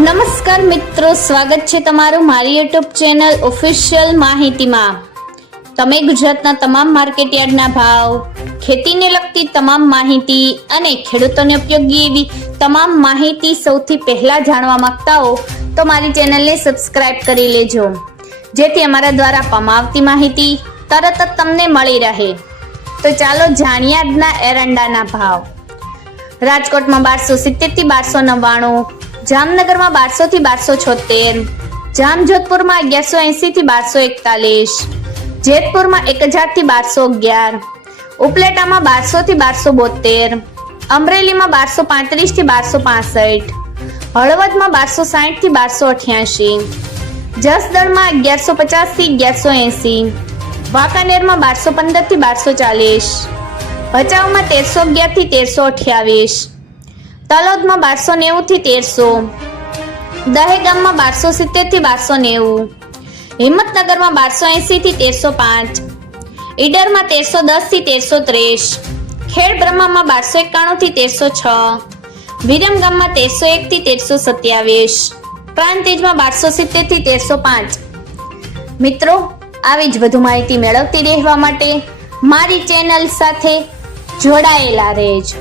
નમસ્કાર મિત્રો, સ્વાગત છે તમારું મારી યુટ્યુબ ચેનલ ઓફિશિયલ માહિતીમાં। તમે ગુજરાતના તમામ માર્કેટયાર્ડના ભાવ, ખેતીને લગતી તમામ માહિતી અને ખેડૂતોને ઉપયોગી એવી તમામ માહિતી સૌથી પહેલા જાણવા માંગતા હો તો મારી ચેનલને સબસ્ક્રાઇબ કરી લેજો, જેથી અમારા દ્વારા આપવામાં આવતી માહિતી તરત જ તમને મળી રહે। તો ચાલો જાણીએ આજના એરંડાના ભાવ। રાજકોટમાં 1270 થી 1299, જામનગરમાં 1200 થી 1276, જામજોધપુરમાં 1180 થી 1241, જેતપુરમાં 1000 થી 1211, ઉપલેટામાં 1200 થી 1272, અમરેલીમાં 1235 થી 1265, હળવદમાં 1260 થી 1288, જસદણમાં 1150 થી 1180, વાંકાનેરમાં 1215 થી 1240, ભચાઉમાં 1311 થી 1328, તલોદમાં 1290 થી 1300, દહેગામમાં 1270 થી 1290, હિંમતનગરમાં 1280 થી 1305, ઈડરમાં 1310 થી 1330, ખેડબ્રહ્મામાં 1291 થી 1306, વિરમગામમાં 1301 થી 1327, પ્રાંતિજમાં 1270 થી 1305। મિત્રો, આવી જ વધુ માહિતી મેળવતી રહેવા માટે મારી ચેનલ સાથે જોડાયેલા રહેજો।